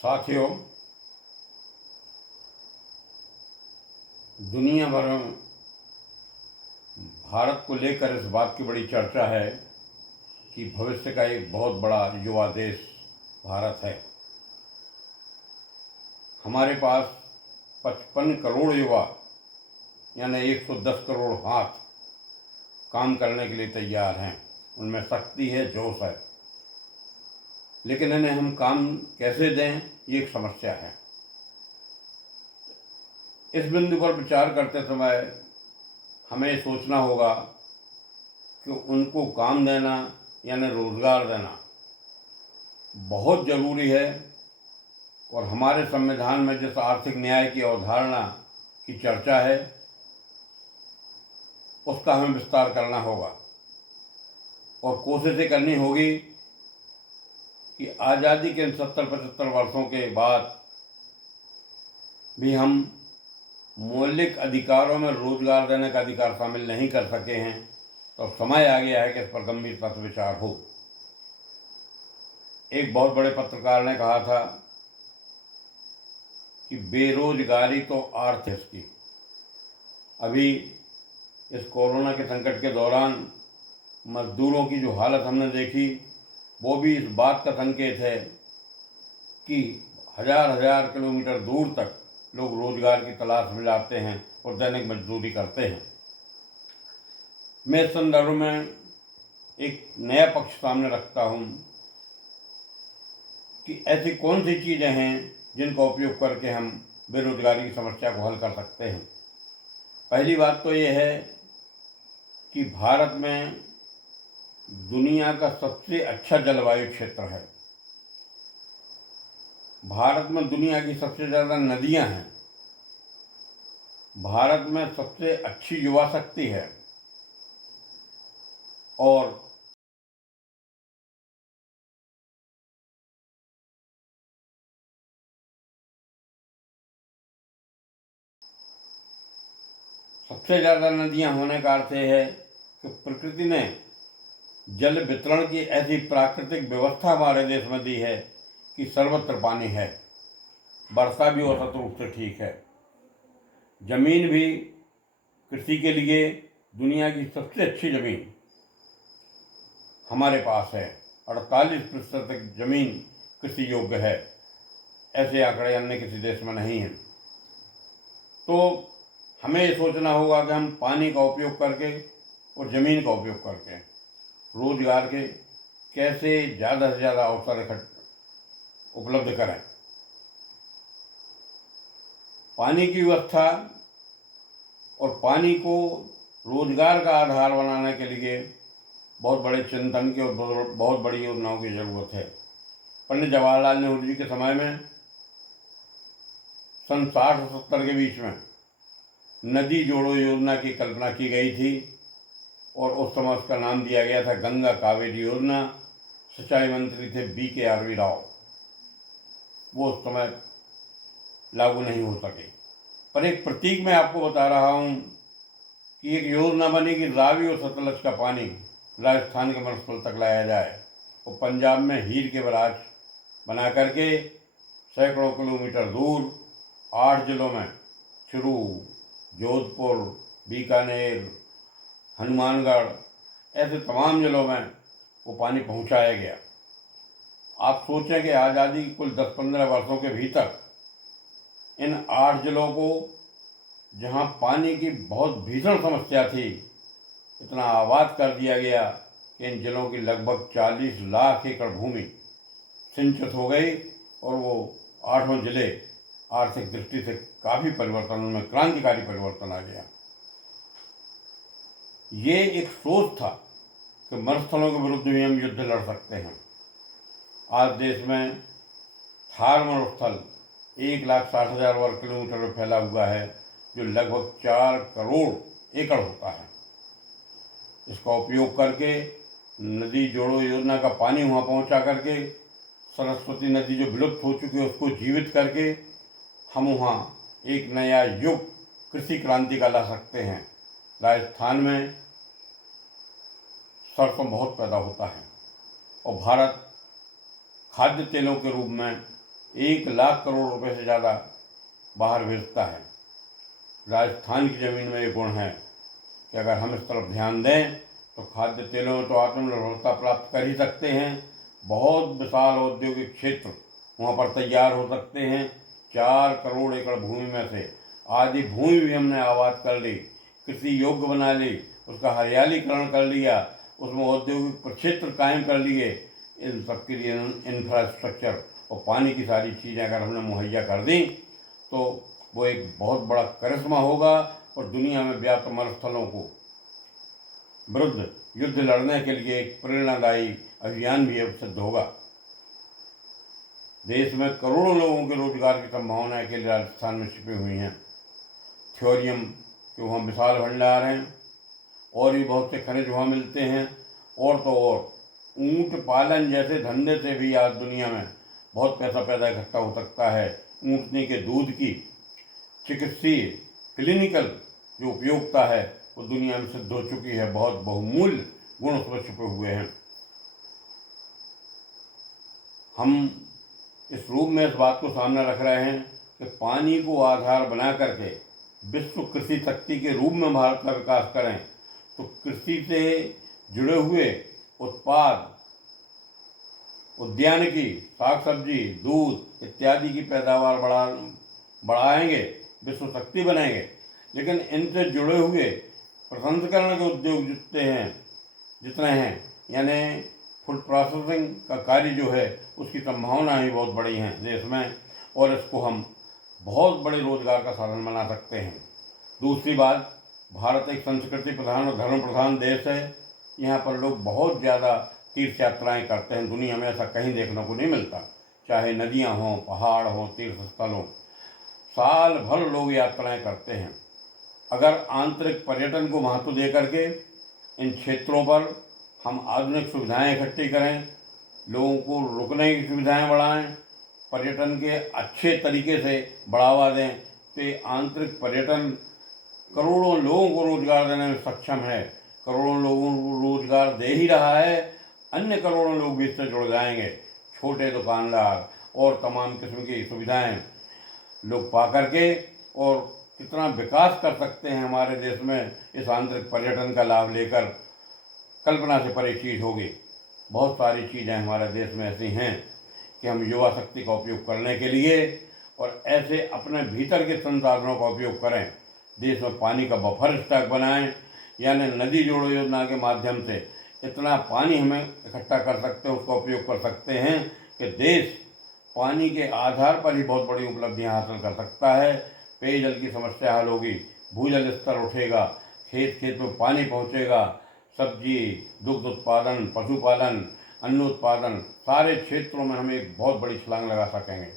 साथियों, दुनिया भर में भारत को लेकर इस बात की बड़ी चर्चा है कि भविष्य का एक बहुत बड़ा युवा देश भारत है। हमारे पास 55 करोड़ युवा यानी 110 करोड़ हाथ काम करने के लिए तैयार हैं। उनमें शक्ति है, जोश है, लेकिन इन्हें हम काम कैसे दें, ये एक समस्या है। इस बिंदु पर विचार करते समय हमें सोचना होगा कि उनको काम देना यानी रोजगार देना बहुत ज़रूरी है। और हमारे संविधान में जिस आर्थिक न्याय की अवधारणा की चर्चा है, उसका हमें विस्तार करना होगा और कोशिशें करनी होगी कि आज़ादी के इन 70-75 वर्षों के बाद भी हम मौलिक अधिकारों में रोजगार देने का अधिकार शामिल नहीं कर सके हैं। तो अब समय आ गया है कि इस पर गंभीरता से विचार हो। एक बहुत बड़े पत्रकार ने कहा था कि बेरोजगारी तो आर्थिक की। अभी इस कोरोना के संकट के दौरान मजदूरों की जो हालत हमने देखी, वो भी इस बात का संकेत है कि हजार हजार किलोमीटर दूर तक लोग रोजगार की तलाश में जाते हैं और दैनिक मजदूरी करते हैं। मैं इस संदर्भ में एक नया पक्ष सामने रखता हूँ कि ऐसी कौन सी चीज़ें हैं जिनका उपयोग करके हम बेरोजगारी की समस्या को हल कर सकते हैं। पहली बात तो ये है कि भारत में दुनिया का सबसे अच्छा जलवायु क्षेत्र है। भारत में दुनिया की सबसे ज़्यादा नदियां हैं। भारत में सबसे अच्छी युवा शक्ति है और सबसे ज़्यादा नदियां होने का अर्थ है कि प्रकृति ने जल वितरण की ऐसी प्राकृतिक व्यवस्था हमारे देश में दी है कि सर्वत्र पानी है। वर्षा भी औसत रूप से ठीक है। जमीन भी कृषि के लिए दुनिया की सबसे अच्छी जमीन हमारे पास है। 48% तक जमीन कृषि योग्य है। ऐसे आंकड़े अन्य किसी देश में नहीं हैं। तो हमें ये सोचना होगा कि हम पानी का उपयोग करके और ज़मीन का उपयोग करके रोजगार के कैसे ज़्यादा से ज़्यादा अवसर उपलब्ध करें। पानी की व्यवस्था और पानी को रोजगार का आधार बनाने के लिए बहुत बड़े चिंतन की और बहुत बड़ी योजनाओं की ज़रूरत है। पंडित जवाहरलाल नेहरू जी के समय में सन 60 और 70 के बीच में नदी जोड़ो योजना की कल्पना की गई थी और उस समय उसका नाम दिया गया था गंगा कावेरी योजना। सिंचाई मंत्री थे BKRV राव। वो उस समय लागू नहीं हो सके, पर एक प्रतीक मैं आपको बता रहा हूँ कि एक योजना बनी कि रावी और सतलज का पानी राजस्थान के मरुस्थल तक लाया जाए और पंजाब में हीर के बराज बना करके सैकड़ों किलोमीटर दूर 8 जिलों में चुरू, जोधपुर, बीकानेर, हनुमानगढ़ ऐसे तमाम जिलों में वो पानी पहुंचाया गया। आप सोचें कि आज़ादी कुल 10-15 वर्षों के भीतर इन 8 जिलों को, जहां पानी की बहुत भीषण समस्या थी, इतना आबाद कर दिया गया कि इन जिलों की लगभग 40 लाख एकड़ भूमि सिंचित हो गई और वो 8 जिले आर्थिक दृष्टि से काफ़ी परिवर्तन, उनमें क्रांतिकारी परिवर्तन आ गया। ये एक सोच था कि मरुस्थलों के विरुद्ध भी हम युद्ध लड़ सकते हैं। आज देश में थार मरुस्थल 1,60,000 वर्ग किलोमीटर में फैला हुआ है, जो लगभग 4 करोड़ एकड़ होता है। इसका उपयोग करके नदी जोड़ो योजना का पानी वहाँ पहुँचा करके सरस्वती नदी जो विलुप्त हो चुकी है उसको जीवित करके हम वहाँ एक नया युग कृषि क्रांति का ला सकते हैं। राजस्थान में सरसों बहुत पैदा होता है और भारत खाद्य तेलों के रूप में 1 लाख करोड़ रुपए से ज़्यादा बाहर भेजता है। राजस्थान की ज़मीन में ये गुण है कि अगर हम इस तरफ ध्यान दें तो खाद्य तेलों में तो आत्मनिर्भरता प्राप्त कर ही सकते हैं। बहुत विशाल औद्योगिक क्षेत्र वहाँ पर तैयार हो सकते हैं। 4 करोड़ एकड़ भूमि में से आधी भूमि भी हमने आबाद कर ली, कृषि योग्य बना ली, उसका हरियालीकरण कर लिया, उसमें औद्योगिक प्रक्षेत्र कायम कर लिए। इन सब के लिए इंफ्रास्ट्रक्चर और पानी की सारी चीज़ें अगर हमने मुहैया कर दी तो वो एक बहुत बड़ा करिश्मा होगा और दुनिया में व्याप्त मरुस्थलों को विरुद्ध युद्ध लड़ने के लिए एक प्रेरणादायी अभियान भी अब सिद्ध होगा। देश में करोड़ों लोगों के रोजगार की संभावनाएं के लिए राजस्थान में छिपी हुई हैं। थ्योरियम के वहाँ विशाल भंडार हैं और भी बहुत से खनिज वहाँ मिलते हैं। और तो और ऊँट पालन जैसे धंधे से भी आज दुनिया में बहुत पैसा पैदा इकट्ठा हो सकता है। ऊँटनी के दूध की चिकित्सीय क्लिनिकल जो उपयोगिता है वो दुनिया में सिद्ध हो चुकी है। बहुत बहुमूल्य गुण उसमें छुपे हुए हैं। हम इस रूप में इस बात को सामने रख रहे हैं कि पानी को आधार बना करके विश्व कृषि शक्ति के रूप में भारत का विकास करें तो कृषि से जुड़े हुए उत्पाद, उद्यानिकी, साग सब्जी, दूध इत्यादि की पैदावार बढ़ाएंगे, विश्व शक्ति बनेंगे। लेकिन इनसे जुड़े हुए प्रसंस्करण के उद्योग जितने हैं यानी फूड प्रोसेसिंग का कार्य जो है उसकी संभावना ही बहुत बड़ी हैं देश में और इसको हम बहुत बड़े रोजगार का साधन बना सकते हैं। दूसरी बात, भारत एक संस्कृति प्रधान और धर्म प्रधान देश है। यहाँ पर लोग बहुत ज़्यादा तीर्थ यात्राएँ करते हैं। दुनिया में ऐसा कहीं देखने को नहीं मिलता, चाहे नदियाँ हों, पहाड़ हों, तीर्थ स्थल हों, साल भर लोग यात्राएं करते हैं। अगर आंतरिक पर्यटन को महत्व दे करके इन क्षेत्रों पर हम आधुनिक सुविधाएं इकट्ठी करें, लोगों को रुकने की सुविधाएं बढ़ाएं, पर्यटन के अच्छे तरीके से बढ़ावा दें तो ये आंतरिक पर्यटन करोड़ों लोगों को रोजगार देने में सक्षम है। करोड़ों लोगों को रोजगार दे ही रहा है, अन्य करोड़ों लोग भी इससे जुड़ जाएंगे। छोटे दुकानदार और तमाम किस्म की सुविधाएं लोग पा करके और कितना विकास कर सकते हैं हमारे देश में इस आंतरिक पर्यटन का लाभ लेकर, कल्पना से परे चीज़ होगी। बहुत सारी चीज़ें हमारे देश में ऐसी हैं कि हम युवा शक्ति का उपयोग करने के लिए और ऐसे अपने भीतर के संसाधनों का उपयोग करें। देश में पानी का बफर स्टॉक बनाएं, यानी नदी जोड़ो योजना के माध्यम से इतना पानी हमें इकट्ठा कर सकते हैं, उसका उपयोग कर सकते हैं कि देश पानी के आधार पर ही बहुत बड़ी उपलब्धियां हासिल कर सकता है। पेयजल की समस्या हल होगी, भूजल स्तर उठेगा, खेत खेत में पानी पहुंचेगा, सब्जी, दुग्ध उत्पादन, पशुपालन, अन्न उत्पादन, सारे क्षेत्रों में हम एक बहुत बड़ी छलांग लगा सकेंगे।